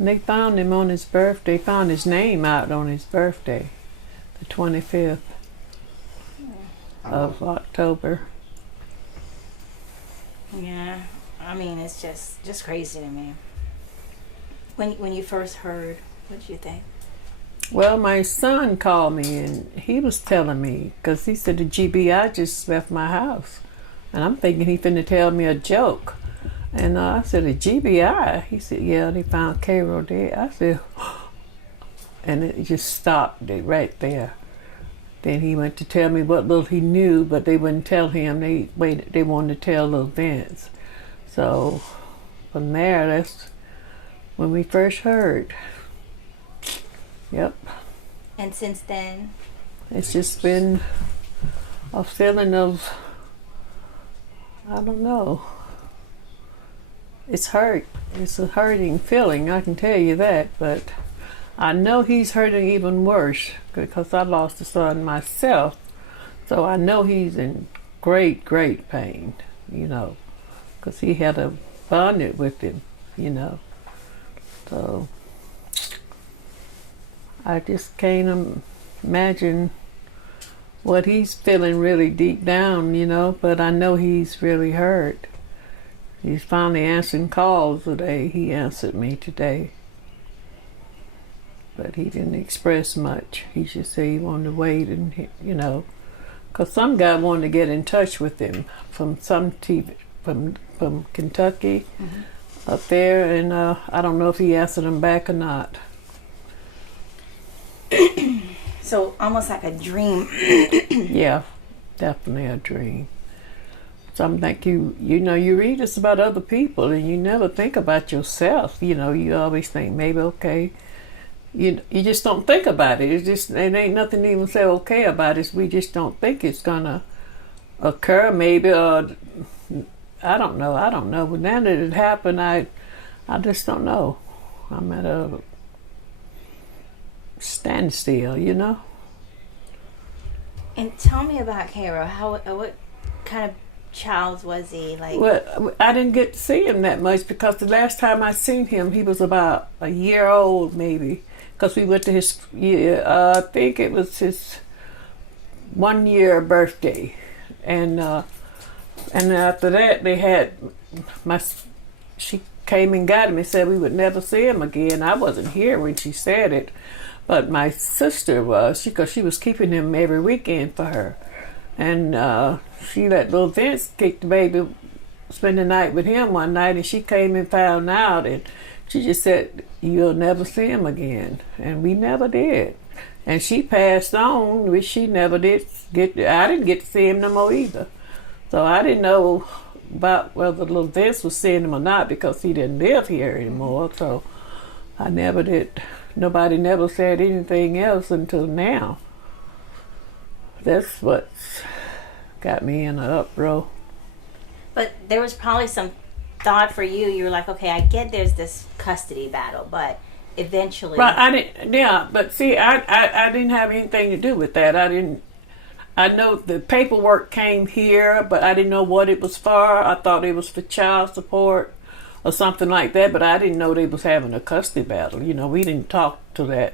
And they found him on his birthday, found his name out on his birthday, the 25th of October. Yeah, I mean, it's just crazy to me. When you first heard, what did you think? Well, my son called me and he was telling me, because he said the GBI just left my house. And I'm thinking he finna tell me a joke. And I said, a GBI? He said, yeah, they found Cairo dead. I said, and it just stopped right there. Then he went to tell me what little he knew, but they wouldn't tell him. They wanted to tell little Vince. So from there, that's when we first heard. Yep. And since then? It's just been a feeling of, I don't know. It's hurt. It's a hurting feeling, I can tell you that. But I know he's hurting even worse because I lost a son myself. So I know he's in great, great pain, you know, because he had a bonded with him, you know. So I just can't imagine what he's feeling really deep down, you know, but I know he's really hurt. He's finally answering calls today. He answered me today. But he didn't express much. He just said he wanted to wait and, you know, because some guy wanted to get in touch with him from some TV, from Kentucky up there, and I don't know if he answered him back or not. So almost like a dream. Yeah, definitely a dream. Something like you know, you read this about other people and you never think about yourself. You know, you always think maybe, okay, you just don't think about it. It ain't nothing to even say okay about it. We just don't think it's gonna occur. Maybe, I don't know. But now that it happened, I just don't know. I'm at a standstill, you know. And tell me about Cairo. What kind of child was he? Like, well, I didn't get to see him that much because the last time I seen him, he was about a year old, maybe. Because we went to his I think it was his 1 year birthday, and after that they had she came and got him and said we would never see him again. I wasn't here when she said it, but my sister was, because she was keeping him every weekend for her. And she let little Vince kick the baby, spend the night with him one night, and she came and found out, and she just said, you'll never see him again. And we never did. And she passed on, which she never did I didn't get to see him no more either. So I didn't know about whether little Vince was seeing him or not because he didn't live here anymore. So I never did. Nobody never said anything else until now. That's what's got me in an uproar. but there was probably some thought for you. You were like, okay, I get there's this custody battle, but eventually, Right, I didn't. Yeah, but see, I didn't have anything to do with that. I know the paperwork came here, but I didn't know what it was for. I thought it was for child support or something like that, but I didn't know they was having a custody battle. You know, we didn't talk to that.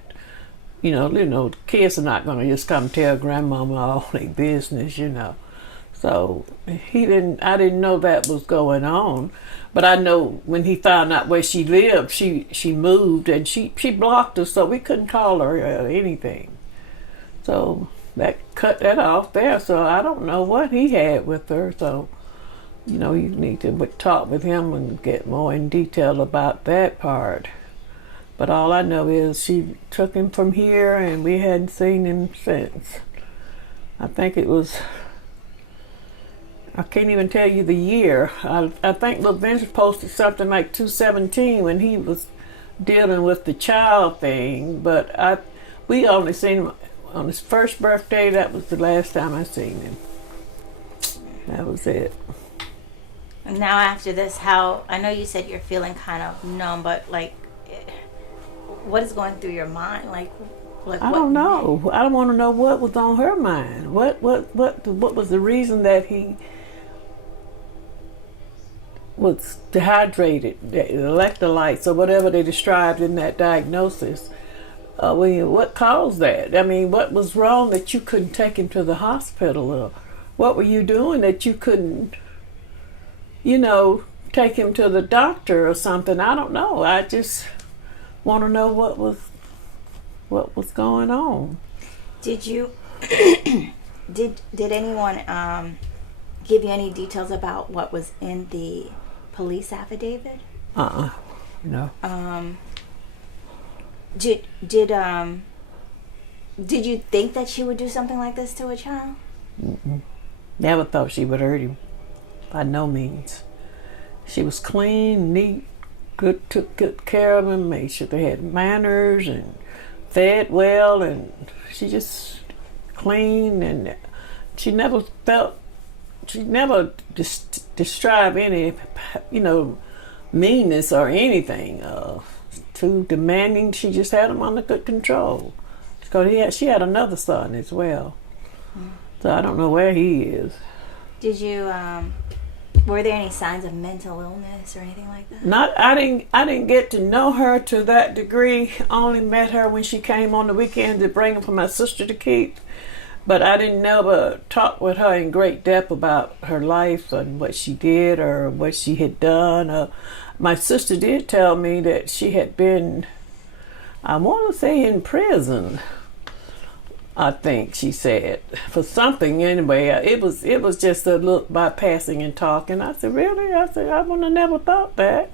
You know, kids are not going to just come tell grandmama all their business, you know. So I didn't know that was going on. But I know when he found out where she lived, she moved and she blocked us, so we couldn't call her or anything. So that cut that off there. So I don't know what he had with her. So, you know, you need to talk with him and get more in detail about that part. But all I know is she took him from here and we hadn't seen him since. I think it was, I can't even tell you the year. I think Lil Vince posted something like 2017 when he was dealing with the child thing. But we only seen him on his first birthday. That was the last time I seen him. That was it. and now after this, how, I know you said you're feeling kind of numb, but like, what is going through your mind? Like I don't know. I don't want to know what was on her mind. What was the reason that he was dehydrated, the electrolytes or whatever they described in that diagnosis. What caused that? I mean, what was wrong that you couldn't take him to the hospital? Or what were you doing that you couldn't, take him to the doctor or something? I don't know. I just want to know what was going on. Did you did anyone give you any details about what was in the police affidavit? No. Did you think that she would do something like this to a child? Mm-mm. Never thought she would hurt him. By no means. She was clean, neat, took good care of him, made sure they had manners and fed well, and she just clean, and she never described any, meanness or anything. Too demanding. She just had him under good control. Because she had another son as well. So I don't know where he is. Did you? Were there any signs of mental illness or anything like that? I didn't get to know her to that degree. I only met her when she came on the weekend to bring him for my sister to keep. But I didn't never talk with her in great depth about her life and what she did or what she had done. My sister did tell me that she had been, I want to say, in prison. I think she said for something anyway. It was just a look by passing and talking. I said, really? I said, I would have never thought that.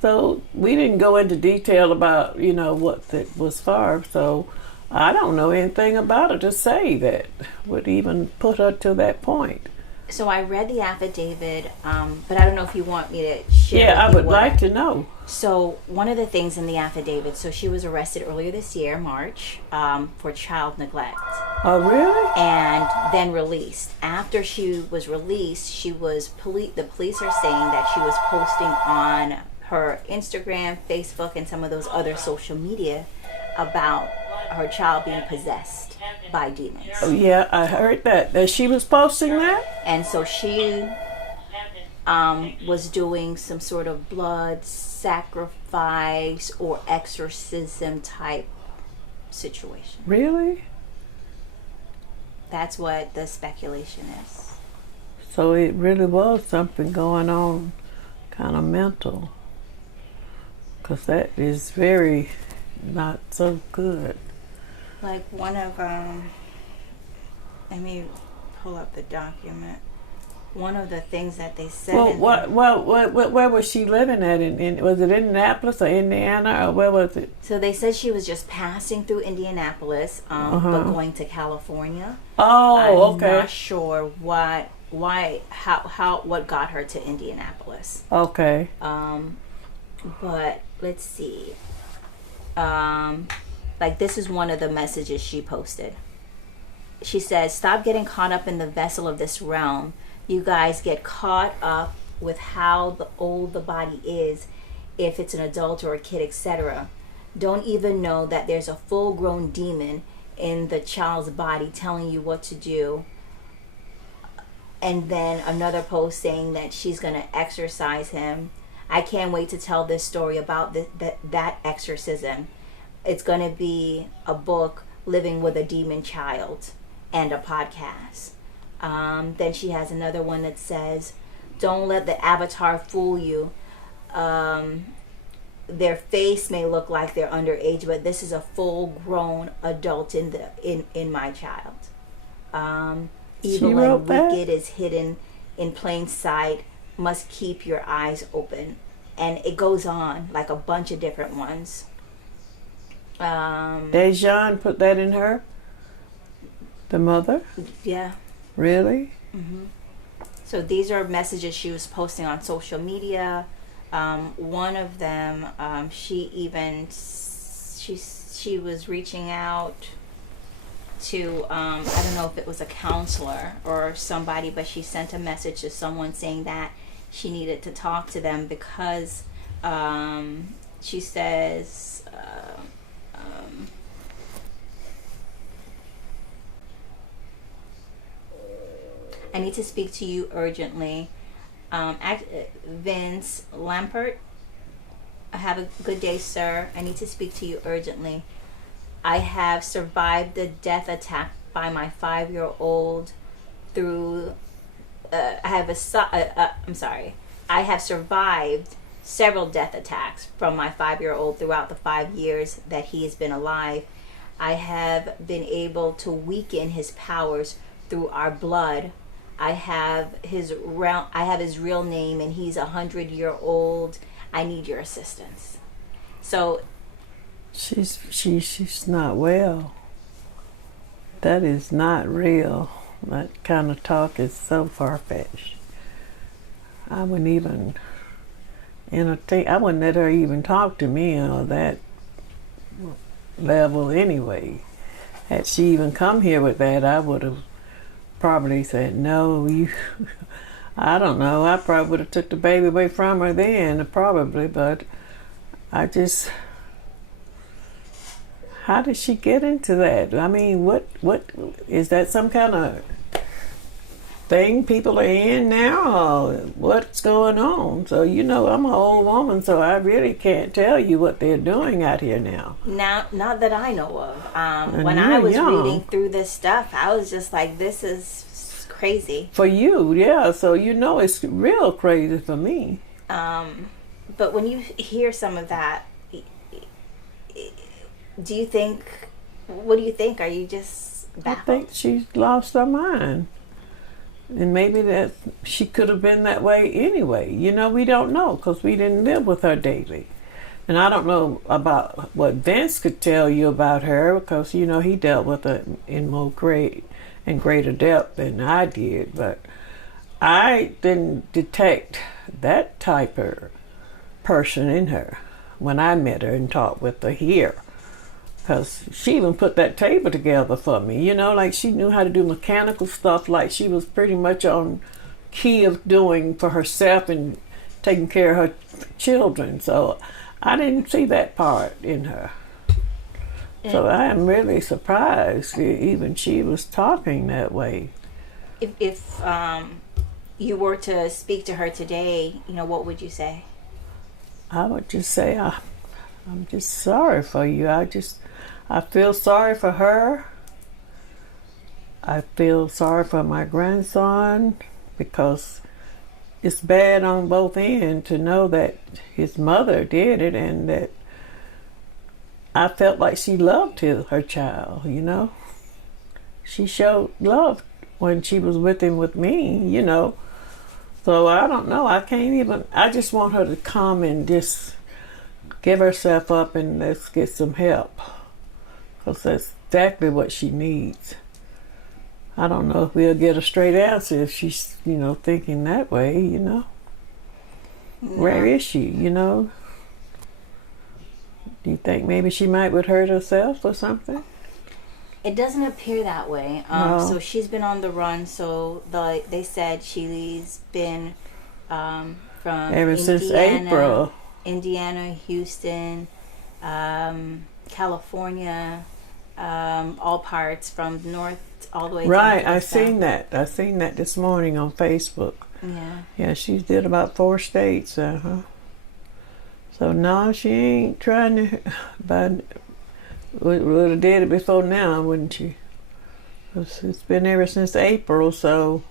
So we didn't go into detail about what that was for. So I don't know anything about her to say that would even put her to that point. So I read the affidavit, but I don't know if you want me to share. Yeah, I would like to know. So one of the things in the affidavit, so she was arrested earlier this year, March, for child neglect. Oh, really? And then released. After she was released, the police are saying that she was posting on her Instagram, Facebook, and some of those other social media about her child being possessed by demons. Oh, yeah, I heard that she was posting that. And so she was doing some sort of blood sacrifice or exorcism type situation. Really? That's what the speculation is. So it really was something going on, kind of mental. Because that is very not so good. Like one of, let me pull up the document. One of the things that they said. Where was she living at? Was it Indianapolis or Indiana, or where was it? So they said she was just passing through Indianapolis, but going to California. Oh, okay. I'm not sure what got her to Indianapolis. Okay. But let's see. Like this is one of the messages she posted. She says, "Stop getting caught up in the vessel of this realm. You guys get caught up with how old the body is, if it's an adult or a kid, etc. Don't even know that there's a full-grown demon in the child's body telling you what to do." And then another post saying that she's going to exorcise him. I can't wait to tell this story about that exorcism. It's going to be a book, Living with a Demon Child, and a podcast. Then she has another one that says, "Don't let the avatar fool you. Their face may look like they're underage, but this is a full-grown adult in my child. Evil and wicked is hidden in plain sight. Must keep your eyes open." And it goes on, like a bunch of different ones. Dejan put that in her? The mother? Yeah. Really? Mm-hmm. So these are messages she was posting on social media. One of them, she was reaching out to, I don't know if it was a counselor or somebody, but she sent a message to someone saying that she needed to talk to them because she says, "I need to speak to you urgently. Vince Lampert. Have a good day, sir. I need to speak to you urgently. I have survived the death attack by my 5-year-old through. I'm sorry. I have survived several death attacks from my 5-year-old throughout the 5 years that he has been alive. I have been able to weaken his powers through our blood. I have his real name, and he's 100-year-old. I need your assistance. So she's not well. That is not real. That kind of talk is so far-fetched. I wouldn't even entertain. I wouldn't let her even talk to me on that level anyway. Had she even come here with that, I would have probably said, no, you, I don't know. I probably would have took the baby away from her then, probably, but I just, how did she get into that? I mean, what is that, some kind of thing people are in now, or what's going on? So, you know, I'm an old woman, so I really can't tell you what they're doing out here now. Now, not that I know of. When I was reading through this stuff, I was just like, this is crazy. For you, yeah, so you know it's real crazy for me. But when you hear some of that, what do you think? Are you just baffled? I think she's lost her mind. And maybe that she could have been that way anyway. You know, we don't know because we didn't live with her daily. And I don't know about what Vince could tell you about her because, you know, he dealt with her in greater depth than I did. But I didn't detect that type of person in her when I met her and talked with her here. Because she even put that table together for me, you know, like she knew how to do mechanical stuff, like she was pretty much on key of doing for herself and taking care of her children. So I didn't see that part in her. So I am really surprised even she was talking that way. If you were to speak to her today, you know, what would you say? I would just say, I'm just sorry for you. I feel sorry for her. I feel sorry for my grandson because it's bad on both ends to know that his mother did it and that I felt like she loved her child, you know. She showed love when she was with him with me, you know. So I don't know. I just want her to come and just give herself up and let's get some help. Because that's exactly what she needs. I don't know if we'll get a straight answer if she's, you know, thinking that way, you know. No. Where is she, you know? Do you think maybe she might would hurt herself or something? It doesn't appear that way. No. So she's been on the run. So they said she's been from ever since April. Indiana, Houston, California, all parts from north all the way. Right, I seen that. I seen that this morning on Facebook. Yeah, she did about 4 states. So no, she ain't trying to. But would have did it before now, wouldn't she? It's been ever since April. So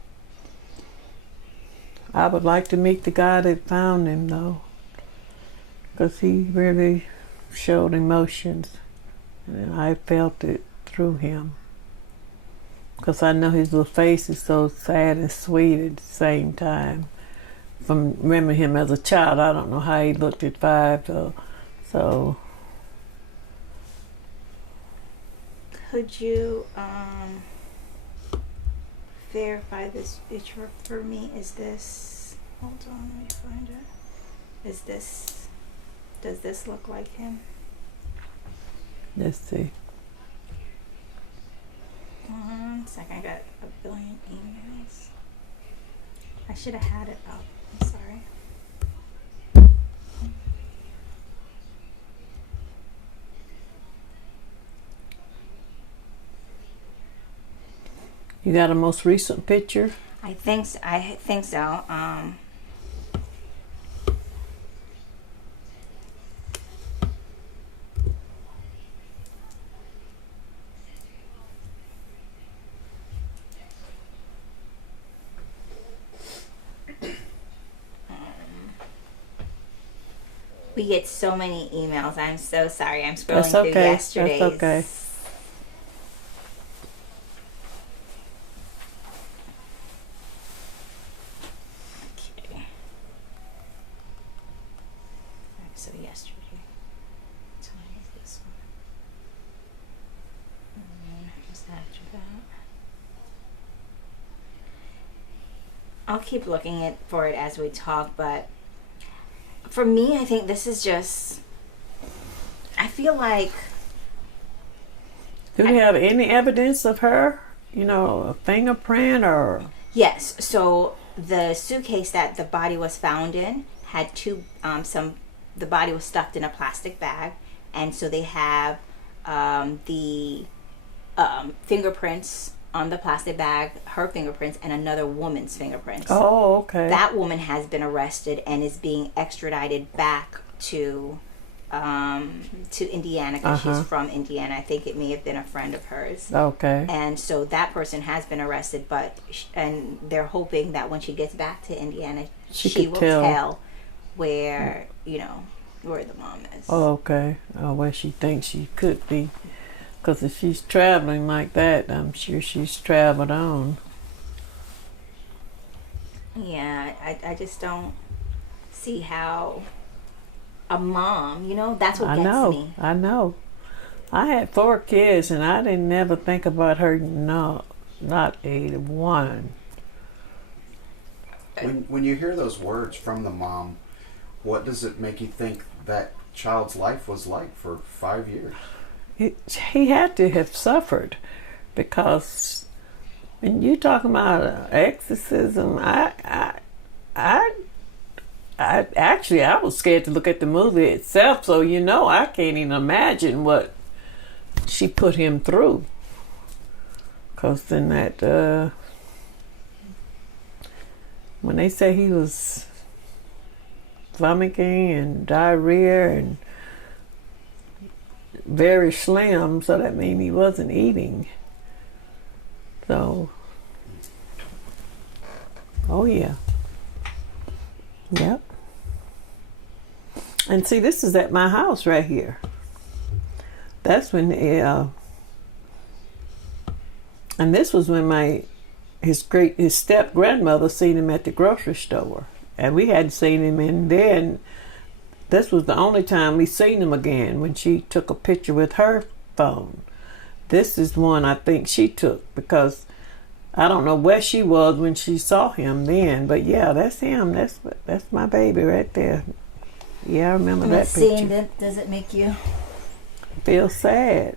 I would like to meet the guy that found him, though, because he really showed emotions, and I felt it through him. Because I know his little face is so sad and sweet at the same time. From remembering him as a child, I don't know how he looked at 5. So. Could you verify this picture for me? Is this? Hold on, let me find it. Is this? Does this look like him? Let's see. 1 second, I got a billion emails. I should have had it up. I'm sorry. You got a most recent picture? I think so. We get so many emails. I'm so sorry. I'm scrolling That's through okay. yesterday's. That's okay. Okay. Alright, so yesterday. What time is this one? And then just after that. I'll keep looking for it as we talk, but for me, I think this is just. I feel like. Do we have any evidence of her? You know, a fingerprint or? Yes. So the suitcase that the body was found in had two. The body was stuffed in a plastic bag, and so they have the fingerprints on the plastic bag, her fingerprints, and another woman's fingerprints. Oh, okay. That woman has been arrested and is being extradited back to Indiana because she's from Indiana. I think it may have been a friend of hers. Okay. And so that person has been arrested, and they're hoping that when she gets back to Indiana, she will tell where where the mom is. Oh, okay. Oh, where she thinks she could be. Because if she's traveling like that, I'm sure she's traveled on. Yeah, I just don't see how a mom, that's what gets me. I know. I had 4 kids, and I didn't never think about her. No, not 81. When you hear those words from the mom, what does it make you think that child's life was like for 5 years? He had to have suffered, because when you talking about exorcism, I actually was scared to look at the movie itself. So I can't even imagine what she put him through. Cause then that when they say he was vomiting and diarrhea and very slim, so that means he wasn't eating. So, oh yeah. Yep. And see, this is at my house right here. That's when and this was when his step grandmother seen him at the grocery store, and we hadn't seen him in there. And this was the only time we seen him again, when she took a picture with her phone. This is one I think she took, because I don't know where she was when she saw him then, but yeah, that's him. That's my baby right there. Yeah, I remember that picture. Seeing that, does it make you feel sad?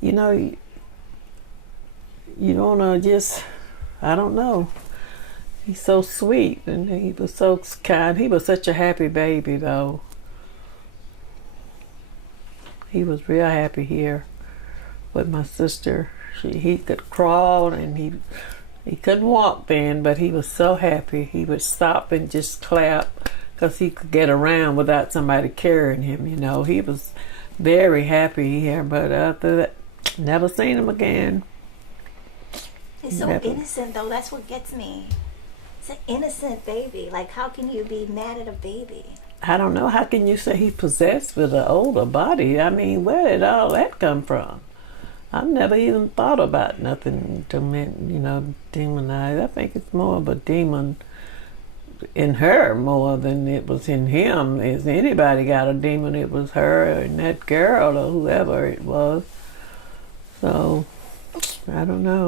You don't want to just, I don't know. He's so sweet, and he was so kind. He was such a happy baby, though. He was real happy here with my sister. He could crawl, and he couldn't walk then, but he was so happy. He would stop and just clap because he could get around without somebody carrying him. He was very happy here, but after that, never seen him again. He's so innocent, though. That's what gets me. It's an innocent baby. Like, how can you be mad at a baby? I don't know. How can you say he's possessed with an older body? I mean, where did all that come from? I've never even thought about nothing to demonize. I think it's more of a demon in her more than it was in him. If anybody got a demon, it was her and that girl or whoever it was. So, I don't know.